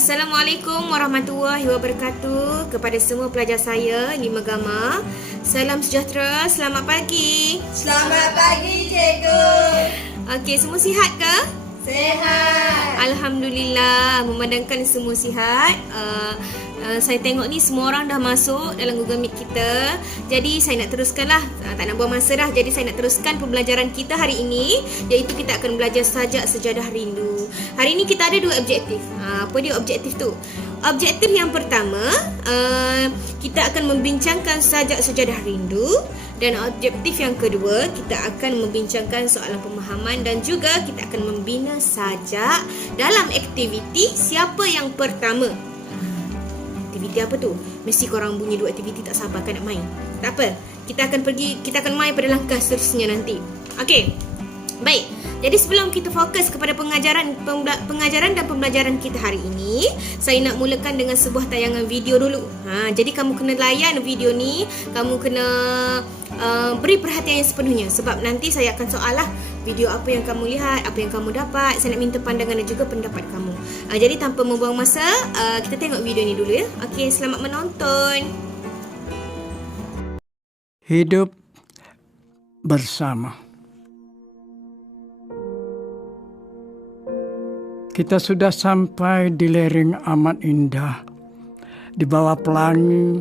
Assalamualaikum warahmatullahi wabarakatuh kepada semua pelajar saya di Megama. Salam sejahtera, selamat pagi. Selamat pagi, cikgu. Okey, semua sihat ke? Sihat. Alhamdulillah, memandangkan semua sihat. Saya tengok ni semua orang dah masuk dalam Google Meet kita. Jadi saya nak teruskanlah, tak nak buang masa dah. Jadi saya nak teruskan pembelajaran kita hari ini, iaitu kita akan belajar sajak sejadah rindu. Hari ini kita ada 2 objektif. Apa dia objektif tu? Objektif yang pertama, kita akan membincangkan sajak sejadah rindu. Dan objektif yang kedua, kita akan membincangkan soalan pemahaman dan juga kita akan membina sajak dalam aktiviti siapa yang pertama. Aktiviti apa tu? Mesti korang bunyi 2 aktiviti tak sabar kan nak main. Tak apa, kita akan main pada langkah seterusnya nanti. Okey. Baik. Jadi sebelum kita fokus kepada pengajaran dan pembelajaran kita hari ini, saya nak mulakan dengan sebuah tayangan video dulu. Jadi kamu kena layan video ni, kamu kena beri perhatian yang sepenuhnya sebab nanti saya akan soal lah video apa yang kamu lihat, apa yang kamu dapat. Saya nak minta pandangan dan juga pendapat kamu. Jadi tanpa membuang masa, kita tengok video ni dulu ya. Okey, selamat menonton. Hidup bersama. Kita sudah sampai di lereng amat indah, di bawah pelangi,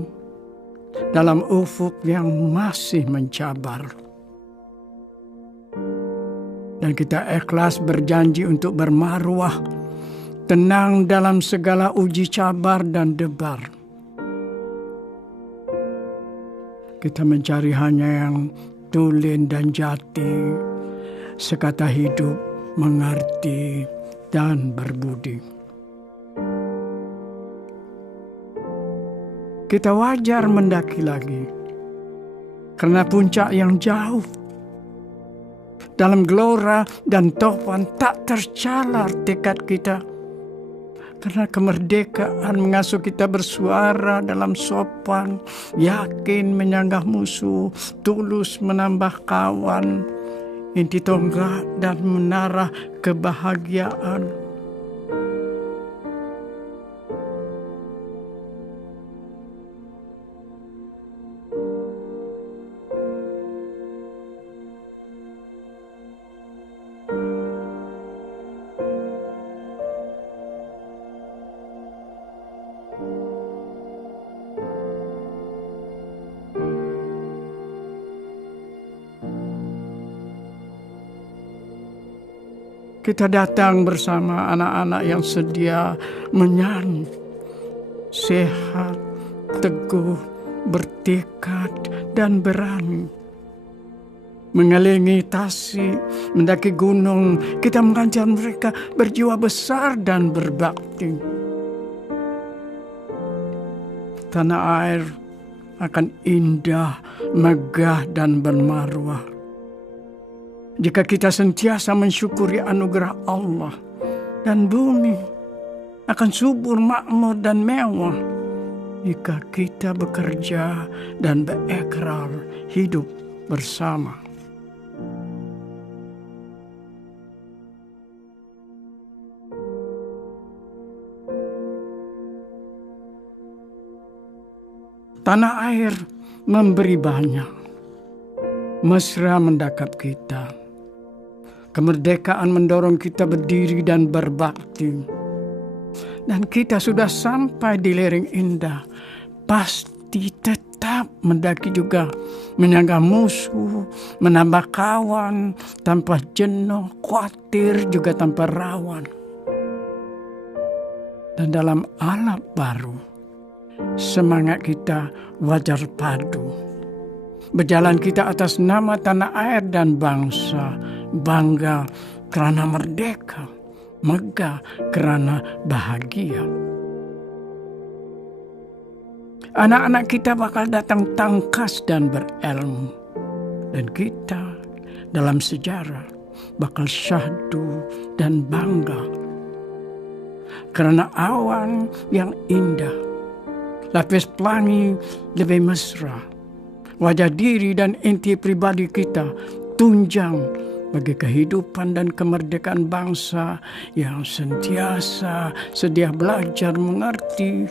dalam ufuk yang masih mencabar. Dan kita ikhlas berjanji untuk bermaruah, tenang dalam segala uji cabar dan debar. Kita mencari hanya yang tulen dan jati, sekata hidup mengerti dan berbudi. Kita wajar mendaki lagi, karena puncak yang jauh. Dalam gelora dan topan tak tercalar tekad kita, karena kemerdekaan mengasuh kita bersuara dalam sopan, yakin menyanggah musuh, tulus menambah kawan, inti tonggak dan menara kebahagiaan. Kita datang bersama anak-anak yang sedia menyanyi, sehat, teguh, bertekad, dan berani. Mengelingi tasik, mendaki gunung, kita mengajar mereka berjiwa besar dan berbakti. Tanah air akan indah, megah, dan bermaruah jika kita sentiasa mensyukuri anugerah Allah, dan bumi akan subur, makmur, dan mewah jika kita bekerja dan berekrar hidup bersama. Tanah air memberi banyak, mesra mendekap kita. Kemerdekaan mendorong kita berdiri dan berbakti. Dan kita sudah sampai di lereng indah. Pasti tetap mendaki juga, menyanggah musuh, menambah kawan, tanpa jenuh, khawatir juga tanpa rawan. Dan dalam alam baru, semangat kita wajar padu. Berjalan kita atas nama tanah air dan bangsa, bangga kerana merdeka, megah kerana bahagia. Anak-anak kita bakal datang tangkas dan berilmu, dan kita dalam sejarah bakal syahdu dan bangga kerana awan yang indah, lapis pelangi lebih mesra, wajah diri dan inti pribadi kita tunjang bagi kehidupan dan kemerdekaan bangsa yang sentiasa sedia belajar, mengerti,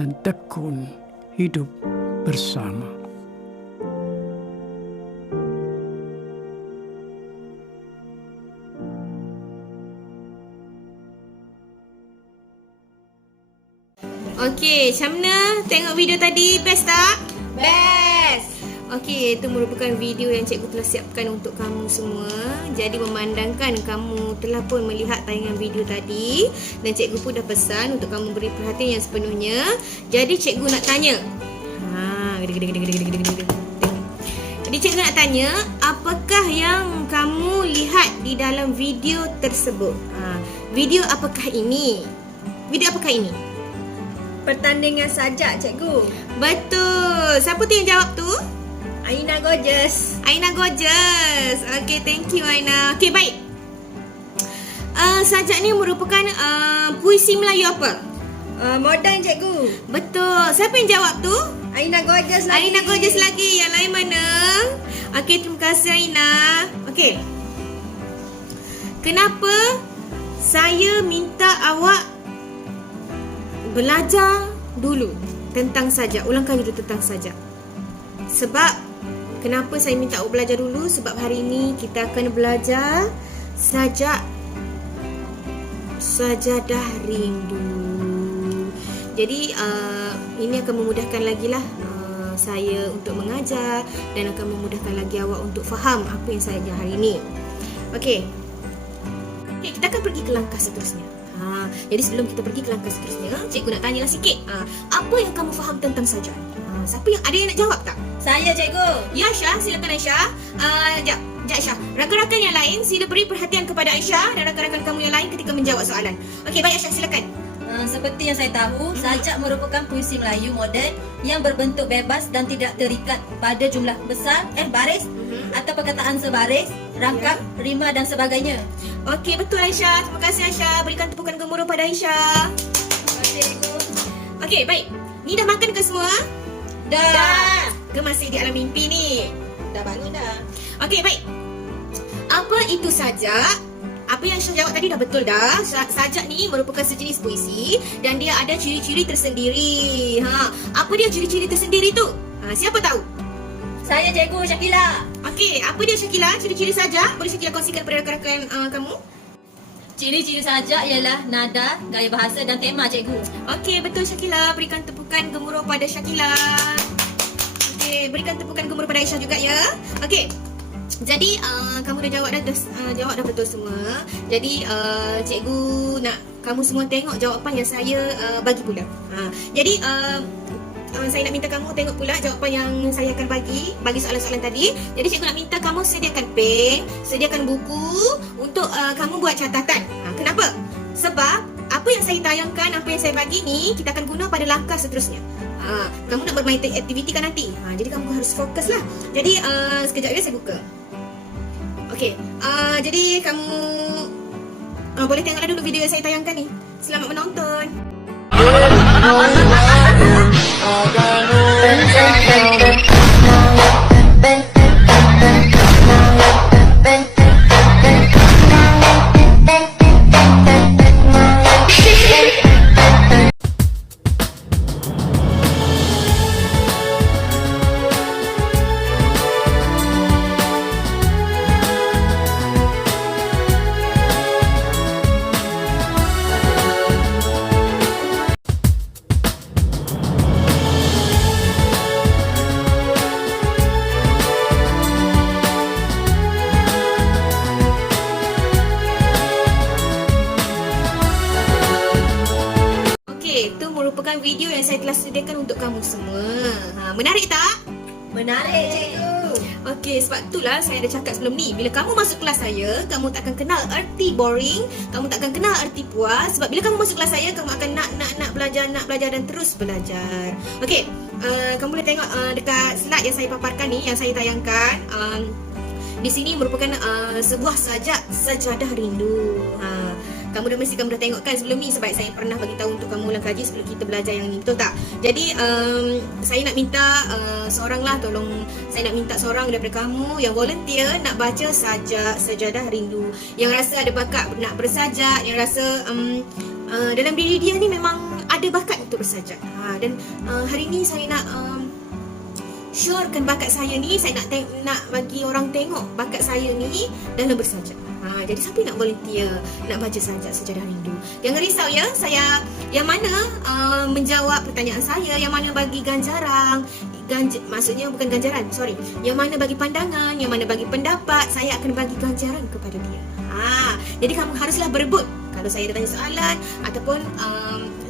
dan tekun hidup bersama. Okey, macam mana? Tengok video tadi, best tak? Best. Okey, itu merupakan video yang cikgu telah siapkan untuk kamu semua. Jadi memandangkan kamu telah pun melihat tayangan video tadi dan cikgu pun dah pesan untuk kamu beri perhatian yang sepenuhnya. Jadi cikgu nak tanya. Jadi cikgu nak tanya, apakah yang kamu lihat di dalam video tersebut? Video apakah ini? Video apakah ini? Pertandingan sajak, cikgu. Betul. Siapa tu yang jawab tu? Aina Gorgeous. Aina Gorgeous. Okay, thank you Aina. Okay, baik. Sajak ni merupakan puisi Melayu apa? Modern, cikgu. Betul. Siapa yang jawab tu? Aina Gorgeous lagi. Aina Gorgeous lagi. Yang lain mana? Okay, terima kasih Aina. Okay. Kenapa saya minta awak belajar dulu tentang sajak? Ulangkan dulu tentang sajak. Sebab kenapa saya minta awak belajar dulu? Sebab hari ini kita akan belajar sajak Sajadah Rindu. Jadi ini akan memudahkan lagi lah saya untuk mengajar dan akan memudahkan lagi awak untuk faham apa yang saya ajar hari ini. Okey. Okay, kita akan pergi ke langkah seterusnya. Jadi sebelum kita pergi ke langkah seterusnya, cikgu nak tanyalah sikit. Apa yang kamu faham tentang sajak? Siapa yang ada yang nak jawab tak? Saya, cikgu. Ya, Aisyah, silakan Aisyah. Sekejap Aisyah. Rakan-rakan yang lain sila beri perhatian kepada Aisyah dan rakan-rakan kamu yang lain ketika menjawab soalan. Okey, baik Aisyah, silakan. Seperti yang saya tahu, sajak merupakan puisi Melayu moden yang berbentuk bebas dan tidak terikat pada jumlah besar, baris atau perkataan sebaris, rangkap, rima dan sebagainya. Okey, betul Aisyah. Terima kasih Aisyah. Berikan tepukan gemuruh pada Aisyah. Terima kasih, cikgu. Okey, baik. Ni dah makan ke semua? Dah. Ke masih di alam mimpi ni? Dah bangun dah. Okey, baik. Apa itu sajak? Apa yang Syah jawab tadi dah betul dah. Sajak ni merupakan sejenis puisi dan dia ada ciri-ciri tersendiri. Apa dia ciri-ciri tersendiri tu? Siapa tahu? Saya, cikgu Syakila. Okey, apa dia Syakila? Ciri-ciri sajak? Boleh Syakila kongsikan kepada rakan-rakan kamu? Ciri-ciri sajak ialah nada, gaya bahasa dan tema, cikgu. Okey, betul Syakila. Berikan tepukan gemuruh pada Syakila. Okey, berikan tepukan gemuruh pada Aisyah juga ya. Okey. Jadi kamu dah jawab dah betul semua. Jadi cikgu nak kamu semua tengok jawapan yang saya bagi pula. Jadi saya nak minta kamu tengok pula jawapan yang saya akan bagi soalan-soalan tadi. Jadi cikgu nak minta kamu sediakan pen, sediakan buku untuk kamu buat catatan. Kenapa? Sebab apa yang saya tayangkan, apa yang saya bagi ni kita akan guna pada langkah seterusnya. Kamu nak bermain aktiviti kan nanti. Jadi kamu harus fokus lah. Jadi sekejap ya saya buka. Okey, jadi kamu boleh tengoklah dulu video yang saya tayangkan ni. Selamat menonton. Itu merupakan video yang saya telah sediakan untuk kamu semua. Menarik tak? Menarik, cikgu. Okey, sebab itulah saya ada cakap sebelum ni. Bila kamu masuk kelas saya, kamu tak akan kenal erti boring, kamu tak akan kenal erti puas. Sebab bila kamu masuk kelas saya, kamu akan nak belajar dan terus belajar. Okey, kamu boleh tengok dekat slide yang saya paparkan ni, yang saya tayangkan. Di sini merupakan sebuah sajak Sajadah Rindu. Kamu dah tengok kan sebelum ni, sebab saya pernah bagi tahu untuk kamu ulang kaji sebelum kita belajar yang ni, betul tak? Jadi saya nak minta seorang lah, tolong saya nak minta seorang daripada kamu yang volunteer nak baca sajak Sejadah Rindu, yang rasa ada bakat nak bersajak, yang rasa dalam diri dia ni memang ada bakat untuk bersajak. Dan hari ni saya nak syorkan bakat saya ni, saya nak bagi orang tengok bakat saya ni dalam bersajak. Jadi siapa yang nak volunteer nak baca sajak Sejadah Rindu? Jangan risau ya, saya yang mana menjawab pertanyaan saya, yang mana bagi ganjaran, maksudnya bukan ganjaran, sorry, yang mana bagi pandangan, yang mana bagi pendapat, saya akan bagi ganjaran kepada dia. Jadi kamu haruslah berebut kalau saya ada tanya soalan ataupun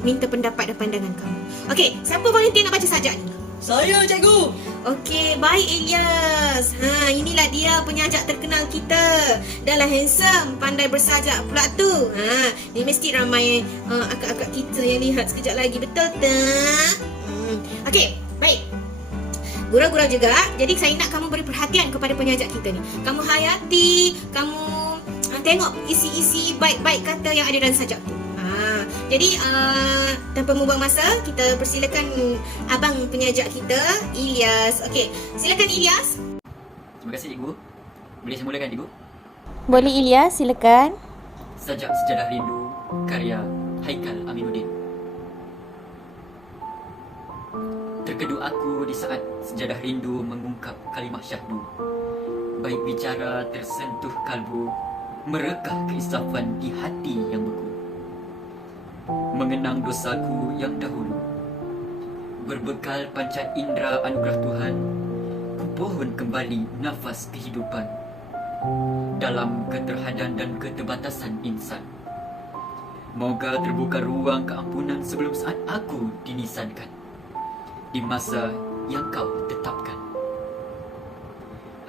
minta pendapat dan pandangan kamu. Okey, siapa volunteer nak baca sajak ni? Saya, cikgu. Okey, baik Ilyas. Inilah dia penyajak terkenal kita. Dah lah handsome, pandai bersajak pula tu. Ni mesti ramai akak-akak kita yang lihat sekejap lagi, betul tak? Okey, baik. Gurau-gurau juga. Jadi saya nak kamu beri perhatian kepada penyajak kita ni. Kamu hayati, kamu tengok isi-isi baik-baik kata yang ada dalam sajak tu. Jadi tanpa membuang masa, kita persilakan abang penyajak kita, Ilyas. Okey, silakan Ilyas. Terima kasih Ibu. Boleh saya mulakan Ibu? Boleh Ilyas, silakan. Sajak Sejadah Rindu karya Haikal Aminuddin. Terkedu aku di saat sejadah rindu mengungkap kalimah syahdu. Baik bicara tersentuh kalbu, merekah keinsafan di hati yang beku. Mengenang dosaku yang dahulu, berbekal panca indera anugerah Tuhan, kupohon kembali nafas kehidupan dalam keterhadan dan keterbatasan insan. Moga terbuka ruang keampunan sebelum saat aku dinisankan di masa yang kau tetapkan.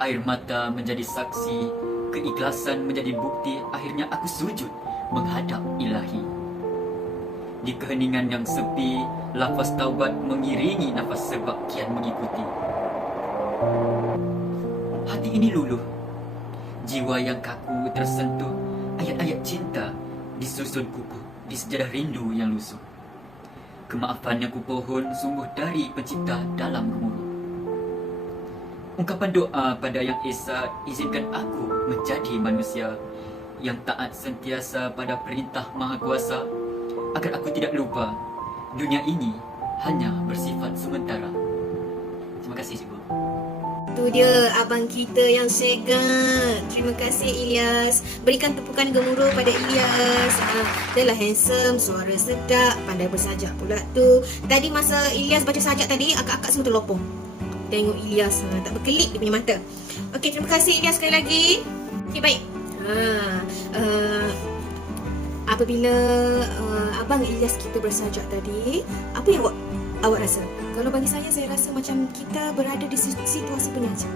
Air mata menjadi saksi, keikhlasan menjadi bukti, akhirnya aku sujud menghadap Ilahi. Di keheningan yang sepi, lafaz taubat mengiringi nafas sebab kian mengikuti. Hati ini luluh, jiwa yang kaku tersentuh, ayat-ayat cinta disusun kukuh di sejadah rindu yang lusuh. Kemaafan yang kupohon sungguh dari pencipta dalam gemuruh. Ungkapan doa pada Yang Esa, izinkan aku menjadi manusia yang taat sentiasa pada perintah Maha Kuasa, agar aku tidak lupa dunia ini hanya bersifat sementara. Terima kasih Cikgu. Tu dia abang kita yang segar. Terima kasih Ilyas. Berikan tepukan gemuruh pada Ilyas. Dia lah handsome, suara sedap, pandai bersajak pula tu. Tadi masa Ilyas baca sajak tadi, akak-akak semua terlopong tengok Ilyas, tak berkelip dia punya mata. Okey, terima kasih Ilyas sekali lagi. Okey, baik. Apabila abang Ilyas kita bersajak tadi, apa yang awak rasa? Kalau bagi saya rasa macam kita berada di situasi penyajak.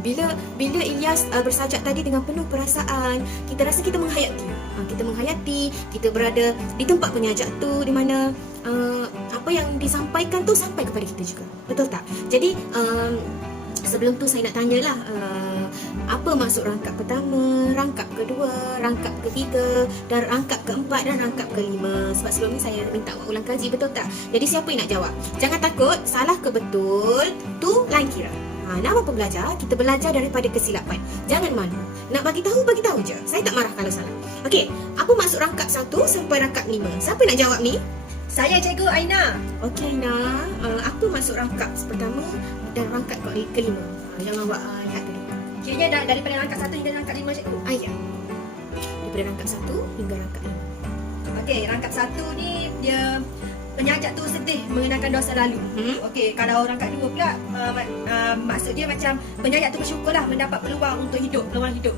Bila Ilyas bersajak tadi dengan penuh perasaan, kita rasa kita menghayati, kita berada di tempat penyajak tu, di mana apa yang disampaikan tu sampai kepada kita juga. Betul tak? Jadi sebelum tu saya nak tanyalah, apa maksud rangkap pertama, rangkap kedua, rangkap ketiga, dan rangkap keempat dan rangkap kelima? Sebab sebelum ni saya minta awak ulang kaji, betul tak? Jadi siapa yang nak jawab? Jangan takut, salah ke betul tu lain kira. Nak apa belajar? Kita belajar daripada kesilapan. Jangan malu. Nak bagi tahu je. Saya tak marah kalau salah. Okey, apa maksud rangkap 1 sampai rangkap 5? Siapa nak jawab ni? Saya, Cikgu Aina. Okey Aina, apa maksud rangkap pertama dan rangkap kelima? Yang awak lihat tadi. Kiranya daripada rangkap 1 hingga rangkap 5, Cikgu. Ya. Daripada rangkap 1 hingga rangkap 5. Okey, rangkap 1 ni dia penyajak tu sedih mengenangkan dosa lalu. Okey, kalau rangkap 2 pula maksud dia macam penyajak tu bersyukurlah mendapat peluang untuk hidup, peluang hidup.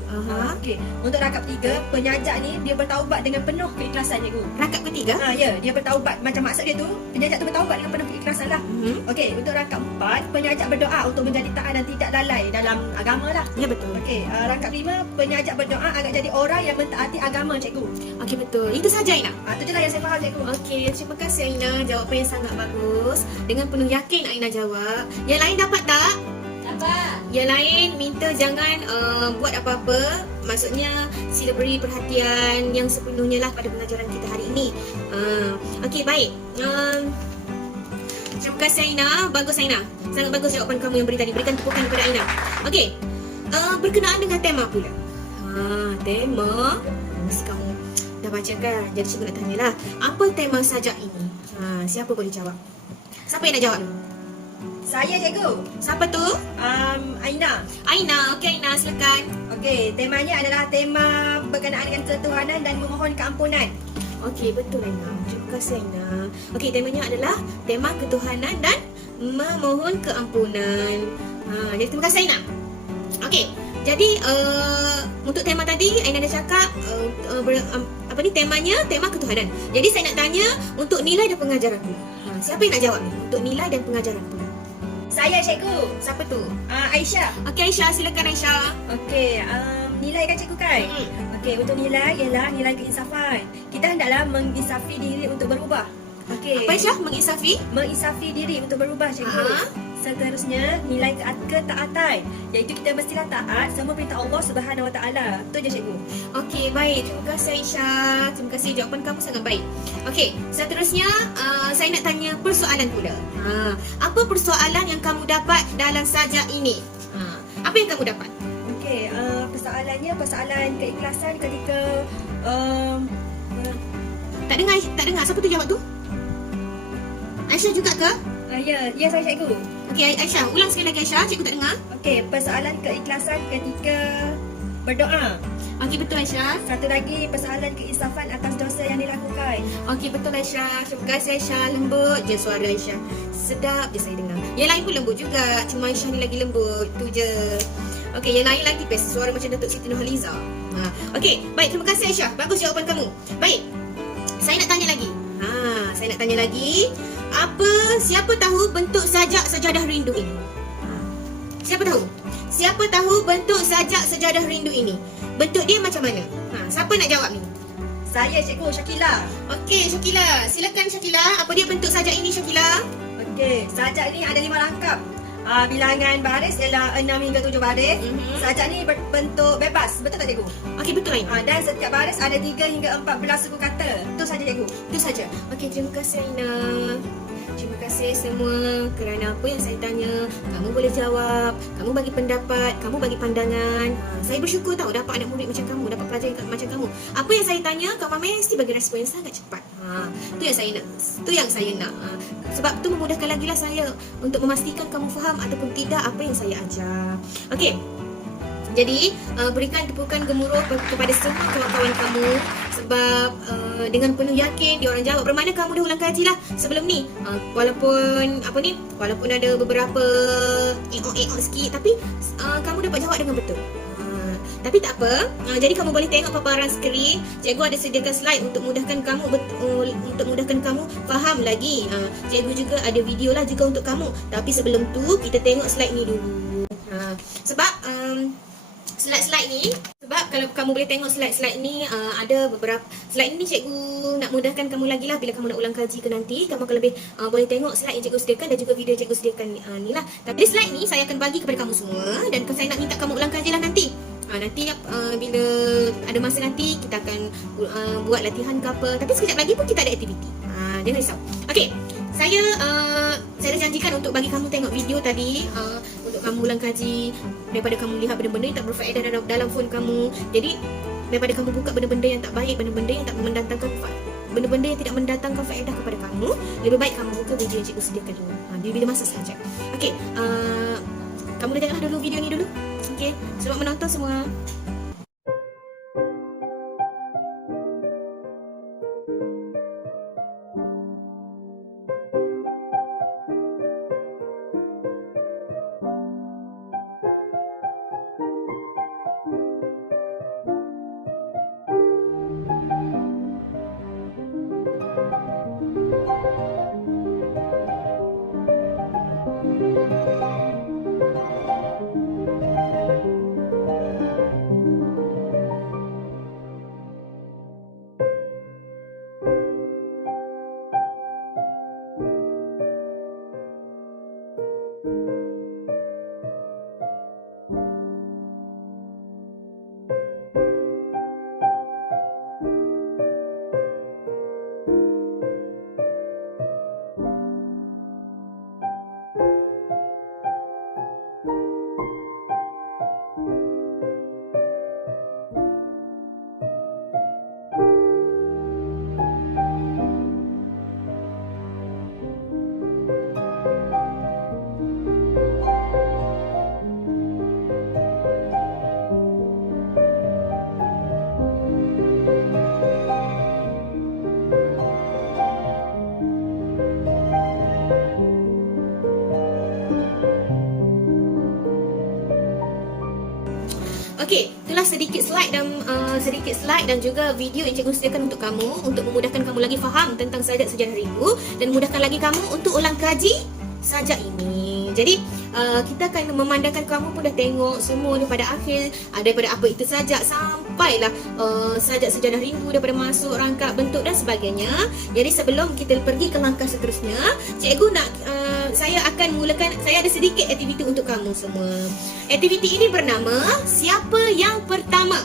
Okey, untuk rangkap 3, penyajak ni dia bertaubat dengan penuh keikhlasan, Cikgu. Rangkap ketiga? Ya, dia bertaubat, macam maksud dia tu, penyajak tu bertaubat dengan penuh keikhlasan lah. Okey, untuk rangkap 4, penyajak berdoa untuk menjadi taat dan tidak lalai dalam agama lah. Ya, betul. Okey, rangkap 5, penyajak berdoa agar jadi orang yang mentaati agama, Cikgu. Okey, betul. Itu saja Aina. Itu je lah yang saya faham, Cikgu. Okey, terima kasih Aina. Jawapan yang sangat bagus. Dengan penuh yakin Aina jawab. Yang lain dapat tak? Yang lain minta jangan buat apa-apa. Maksudnya sila beri perhatian yang sepenuhnya lah pada pengajaran kita hari ini. Okey, baik. Terima kasih Aina. Bagus Aina. Sangat bagus jawapan kamu yang beri tadi. Berikan tepukan kepada Aina. Okey. Berkenaan dengan tema pula. Tema. Mesti kamu dah baca kan? Jadi cikgu nak tanyalah. Apa tema sajak ini? Siapa boleh jawab? Siapa yang nak jawab? Saya cikgu. Siapa tu? Aina. Aina. Okey Aina, silakan. Okey, temanya adalah tema berkenaan dengan ketuhanan dan memohon keampunan. Okey, betul Aina. Terima kasih Aina. Okey, temanya adalah tema ketuhanan dan memohon keampunan. Jadi terima kasih Aina. Okey, jadi untuk tema tadi Aina dah cakap temanya tema ketuhanan. Jadi saya nak tanya untuk nilai dan pengajaran pula. Siapa yang nak jawab ni? Untuk nilai dan pengajaran pula. Saya cikgu. Siapa tu? Aisyah. Okey Aisyah, silakan Aisyah. Okey, nilai kan cikgu kan? Okey, untuk nilai ialah nilai keinsafan. Kita hendaklah menginsafi diri untuk berubah. Okey. Apa Aisyah? Menginsafi? Menginsafi diri untuk berubah cikgu. Seterusnya nilai ketaatan, iaitu kita mestilah taat semua perintah Allah Subhanahu Wa Taala. Itu je cikgu. Okey, baik. Terima kasih Aisyah. Terima kasih, jawapan kamu sangat baik. Okey, seterusnya saya nak tanya persoalan pula. Apa persoalan yang kamu dapat dalam sajak ini? Apa yang kamu dapat? Okey, persoalannya persoalan keikhlasan ketika Tak dengar. Siapa tu jawab tu? Aisyah juga ke? ya saya cikgu. Okey Aisyah, ulang sekali lagi Aisyah, cikgu tak dengar. Okey, persoalan keikhlasan ketika berdoa. Okey, betul Aisyah. Satu lagi persoalan keinsafan atas dosa yang dilakukan. Okey, betul Aisyah. Terima kasih Aisyah. Lembut je suara Aisyah. Sedap je saya dengar. Yang lain pun lembut juga. Cuma Aisyah ni lagi lembut. Tu je. Okey, yang lain lagi best. Suara macam Datuk Siti Nurhaliza. Okey, baik. Terima kasih Aisyah. Bagus jawapan kamu. Baik. Saya nak tanya lagi. Siapa tahu bentuk sajak sejadah rindu ini? Siapa tahu? Siapa tahu bentuk sajak sejadah rindu ini? Bentuk dia macam mana? Siapa nak jawab ni? Saya cikgu Syakila. Okey, Syakila. Silakan Syakila. Apa dia bentuk sajak ini Syakila? Okey, sajak ni ada 5 rangkap. Bilangan baris ialah 6 hingga 7 baris. Sajak ni berbentuk bebas. Betul tak cikgu? Okey, betul Aina. Dan setiap baris ada 3 hingga 14 suku kata. Itu saja cikgu. Itu saja. Okey, terima kasih Aina. Terima kasih semua kerana apa yang saya tanya, kamu boleh jawab, kamu bagi pendapat, kamu bagi pandangan. Saya bersyukur tahu dapat anak murid macam kamu, dapat pelajar macam kamu. Apa yang saya tanya, kamu mesti bagi respon yang sangat cepat. Itu yang saya nak. Itu yang saya nak. Sebab tu memudahkan lagi lah saya untuk memastikan kamu faham ataupun tidak apa yang saya ajar. Okey. Jadi, berikan tepukan gemuruh kepada semua kawan-kawan kamu sebab dengan penuh yakin dia orang jawab. Bermakna kamu dah ulang kaji lah sebelum ni. Walaupun ada beberapa eok sikit tapi kamu dapat jawab dengan betul. Tapi tak apa. Jadi kamu boleh tengok paparan skrin. Cikgu ada sediakan slide untuk mudahkan kamu faham lagi. Cikgu juga ada video lah juga untuk kamu. Tapi sebelum tu kita tengok slide ni dulu. Sebab slide-slide ni, sebab kalau kamu boleh tengok slide-slide ni, ada beberapa slide ni cikgu nak mudahkan kamu lagi lah bila kamu nak ulang kaji ke nanti. Kamu akan lebih boleh tengok slide yang cikgu sediakan dan juga video yang cikgu sediakan ni lah. Tapi slide ni saya akan bagi kepada kamu semua dan saya nak minta kamu ulang kaji lah nanti. Nanti bila ada masa nanti kita akan buat latihan ke apa. Tapi sekejap lagi pun kita ada aktiviti. Jangan risau. Okey. Saya dah janjikan untuk bagi kamu tengok video tadi untuk kamu ulang kaji daripada kamu lihat benda-benda yang tak berfaedah dalam phone kamu. Jadi daripada kamu buka benda-benda yang tak baik, benda-benda yang tak mendatangkan benda-benda yang tidak mendatangkan faedah kepada kamu, lebih baik kamu buka video yang cikgu sediakan dulu. Bila masa sahaja. Okey, kamu dah tengoklah dulu video ni dulu. Okey, selamat menonton semua. Okey, itulah sedikit slide dan juga video yang cikgu sediakan untuk kamu untuk memudahkan kamu lagi faham tentang sajak sejarah rindu dan memudahkan lagi kamu untuk ulang kaji sajak ini. Jadi kita akan memandangkan kamu pun dah tengok semua daripada akhir, daripada apa itu sajak sampailah sajak sejarah rindu, daripada masuk, rangkap, bentuk dan sebagainya. Jadi sebelum kita pergi ke langkah seterusnya, cikgu nak saya akan mulakan, saya ada sedikit aktiviti untuk kamu semua. Aktiviti ini bernama Siapa Yang Pertama.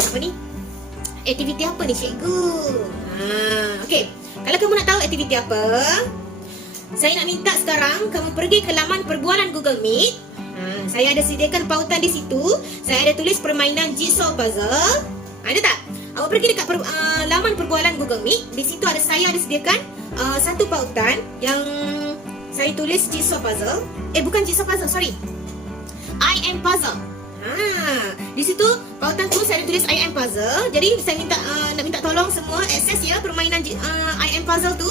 Apa ni? Aktiviti apa ni cikgu? Okey. Kalau kamu nak tahu aktiviti apa, saya nak minta sekarang kamu pergi ke laman perbualan Google Meet. Saya ada sediakan pautan di situ. Saya ada tulis permainan jigsaw puzzle. Ada tak? Awak pergi dekat laman perbualan Google Meet. Di situ saya ada sediakan satu pautan yang saya tulis jigsaw puzzle. Bukan jigsaw puzzle, sorry. I am puzzle. Di situ pautan tu saya tulis I am puzzle. Jadi saya nak minta tolong semua akses ya permainan I am puzzle tu.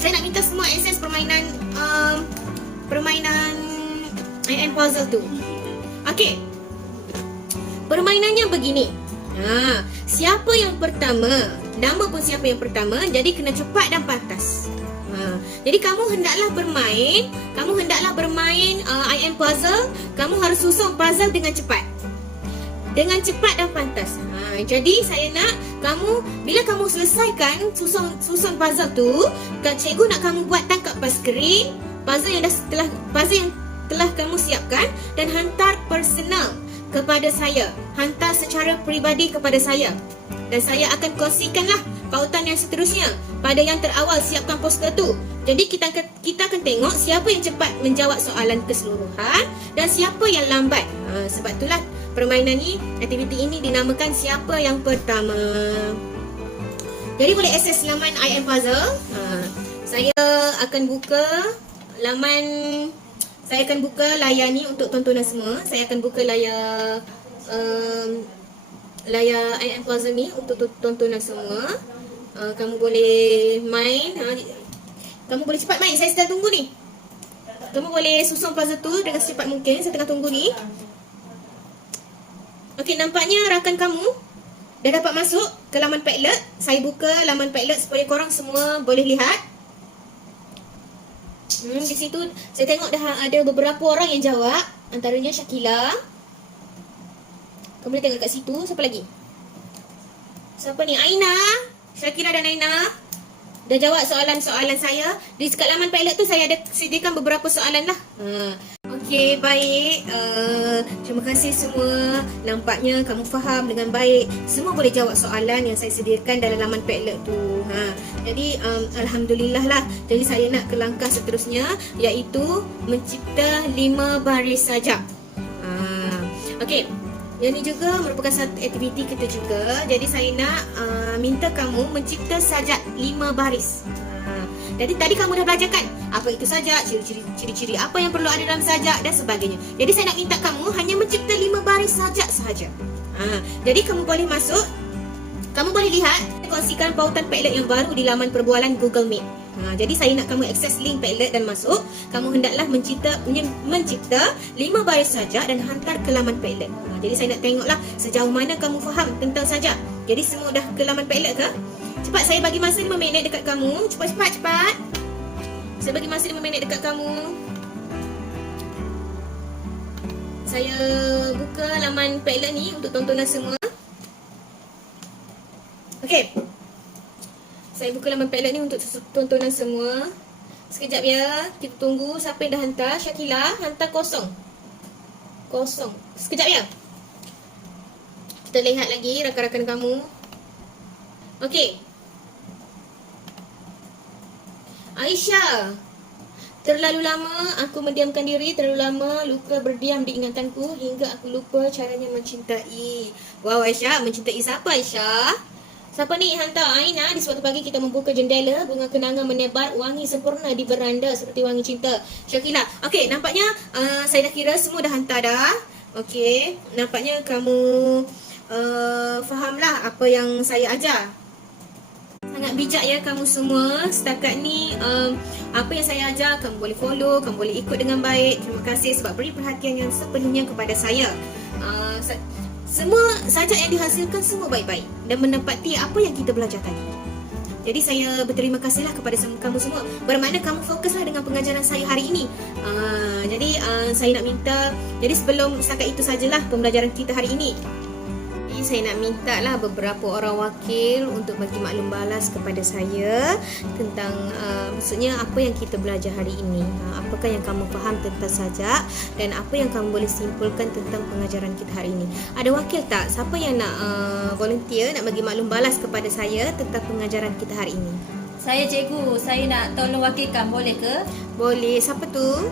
Saya nak minta semua akses permainan I am puzzle tu. Okey. Permainannya begini. Siapa yang pertama, nama pun siapa yang pertama, jadi kena cepat dan pantas. Jadi kamu hendaklah bermain I am puzzle. Kamu harus susun puzzle dengan cepat. Dengan cepat dan pantas. Jadi saya nak kamu, bila kamu selesaikan susun puzzle tu, cikgu nak kamu buat tangkap pas skrin puzzle yang telah kamu siapkan dan hantar personal kepada saya. Hantar secara peribadi kepada saya. Dan saya akan kongsikanlah pautan yang seterusnya pada yang terawal siapkan poster tu. Jadi kita akan tengok siapa yang cepat menjawab soalan keseluruhan dan siapa yang lambat. Sebab itulah permainan ni, aktiviti ini dinamakan Siapa Yang Pertama. Jadi boleh akses laman I am puzzle. Saya akan buka layar ni untuk tontonan semua. Saya akan buka layar I am puzzle ni untuk tontonan semua. Kamu boleh main. Kamu boleh cepat main. Saya sedang tunggu ni. Kamu boleh susun puzzle tu dengan secepat mungkin. Saya tengah tunggu ni. Okey, nampaknya rakan kamu dah dapat masuk ke laman Padlet. Saya buka laman Padlet supaya korang semua boleh lihat. Di situ saya tengok dah ada beberapa orang yang jawab. Antaranya Syakila. Kamu boleh tengok kat situ. Siapa lagi? Siapa ni? Aina. Syakira dan Aina dah jawab soalan-soalan saya. Di dekat laman Padlet tu saya ada sediakan beberapa soalan lah. Okey, baik. Terima kasih semua. Nampaknya kamu faham dengan baik. Semua boleh jawab soalan yang saya sediakan dalam laman Padlet tu. Jadi alhamdulillah lah. Jadi saya nak ke langkah seterusnya, iaitu mencipta 5 baris sajak. Okey. Yang ni juga merupakan satu aktiviti kita juga. Jadi saya nak minta kamu mencipta sajak 5 baris. Jadi tadi kamu dah belajarkan apa itu sajak, ciri-ciri apa yang perlu ada dalam sajak dan sebagainya. Jadi saya nak minta kamu hanya mencipta 5 baris sajak sahaja. Jadi kamu boleh masuk, kamu boleh lihat, kongsikan pautan Padlet yang baru di laman perbualan Google Meet. Jadi saya nak kamu akses link Padlet dan masuk. Kamu hendaklah mencipta 5 baris sajak dan hantar ke laman Padlet. Jadi saya nak tengoklah sejauh mana kamu faham tentang sajak. Jadi semua dah ke laman Padlet ke? Cepat, saya bagi masa 5 minit dekat kamu. Cepat. Saya bagi masa 5 minit dekat kamu. Saya buka laman Padlet ni untuk tontonan semua. Okey. Saya buka laman Padlet ni untuk tontonan semua. Sekejap ya. Kita tunggu siapa yang dah hantar. Syakila, hantar kosong. Sekejap ya. Kita lihat lagi rakan-rakan kamu. Okey. Aisyah, terlalu lama aku mendiamkan diri, terlalu lama luka berdiam di ingatanku hingga aku lupa caranya mencintai. Wow Aisyah, mencintai siapa Aisyah? Siapa ni hantar? Aina. Di suatu pagi kita membuka jendela, bunga kenanga menebar, wangi sempurna di beranda seperti wangi cinta. Syakila. Okey, nampaknya saya dah kira semua dah hantar dah. Okey, nampaknya kamu fahamlah apa yang saya ajar. Sangat sangat bijak ya kamu semua. Setakat ni apa yang saya ajar kamu boleh follow, kamu boleh ikut dengan baik. Terima kasih sebab beri perhatian yang sepenuhnya kepada saya. Semua sajak yang dihasilkan semua baik-baik dan menepati apa yang kita belajar tadi. Jadi saya berterima kasihlah kepada kamu semua. Bermakna kamu fokuslah dengan pengajaran saya hari ini. Jadi saya nak minta, jadi sebelum setakat itu sajalah pembelajaran kita hari ini. Jadi saya nak minta lah beberapa orang wakil untuk bagi maklum balas kepada saya tentang maksudnya apa yang kita belajar hari ini. Apakah yang kamu faham tentang sajak dan apa yang kamu boleh simpulkan tentang pengajaran kita hari ini. Ada wakil tak? Siapa yang nak volunteer nak bagi maklum balas kepada saya tentang pengajaran kita hari ini? Saya cikgu, saya nak tolong wakilkan, boleh ke? Boleh. Siapa tu?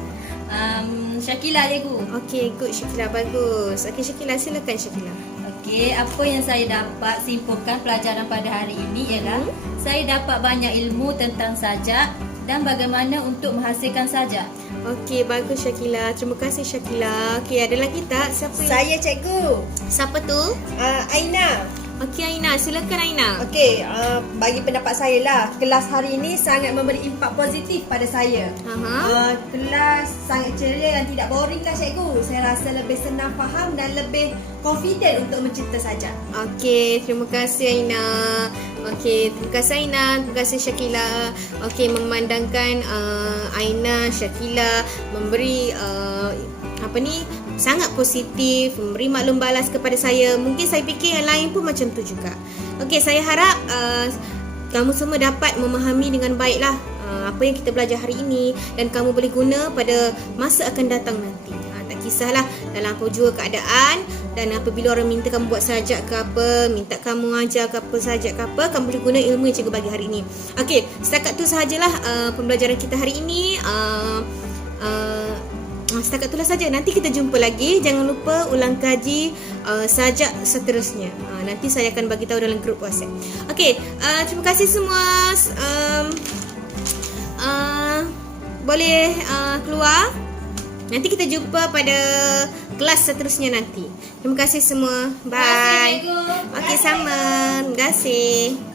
Syakila cikgu. Okey, good Syakila, bagus. Okey Syakila, silakan Syakila. Okey, apa yang saya dapat simpulkan pelajaran pada hari ini ialah saya dapat banyak ilmu tentang sajak dan bagaimana untuk menghasilkan sajak. Okey, bagus Syakila. Terima kasih Syakila. Okey, ada lagi tak? Siapa yang... Saya cikgu. Siapa tu? Aina. Okey Aina, silakan Aina. Okey, bagi pendapat saya lah, kelas hari ini sangat memberi impak positif pada saya. Kelas sangat ceria dan tidak boring lah cikgu. Saya rasa lebih senang faham dan lebih confident untuk mencipta sajak. Okey, terima kasih Aina. Okey, terima kasih Aina, terima kasih Syakila. Okey, memandangkan Aina, Syakila memberi sangat positif, memberi maklum balas kepada saya. Mungkin saya fikir yang lain pun macam tu juga. Okey, saya harap kamu semua dapat memahami dengan baiklah apa yang kita belajar hari ini dan kamu boleh guna pada masa akan datang nanti. Tak kisahlah dalam apa jua keadaan, dan apabila orang minta kamu buat sajak ke apa, minta kamu ajar ke apa, sajak ke apa, kamu boleh guna ilmu yang cikgu bagi hari ini. Okey, setakat tu sahajalah pembelajaran kita hari ini. Setakat itulah saja. Nanti kita jumpa lagi. Jangan lupa ulang kaji sajak seterusnya. Nanti saya akan bagi tahu dalam grup WhatsApp. Okey, terima kasih semua. Boleh keluar. Nanti kita jumpa pada kelas seterusnya nanti. Terima kasih semua. Bye. Terima kasih, cikgu. Okey, sama. Terima kasih.